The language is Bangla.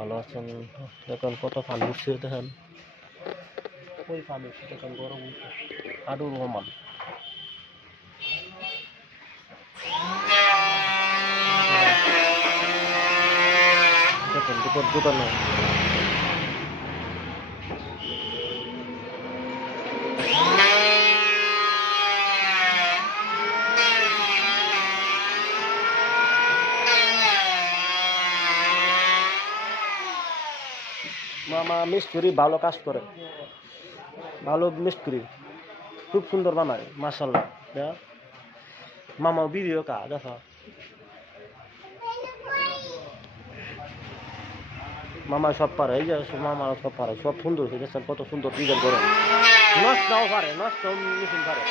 ভালো আছেন? দেখেন কত পানি উঠছে, দেখেন ওই পানি উঠছে, দেখেন গরম উঠছে হাঁটুর সমান। দেখেন দুপুর দুটো নয়। মামা মিস্ত্রি ভালো কাজ করে, ভালো মিস্ত্রি, খুব সুন্দর বানায় মাশাআল্লাহ। মামা ভিডিও কা দেখা, মামা সব পারে, এই যে মামা সব পারে, সব সুন্দর হয়েছে, কত সুন্দর ডিজাইন করে, নষ্ট নাও পারে, নষ্ট মেশিন পারে।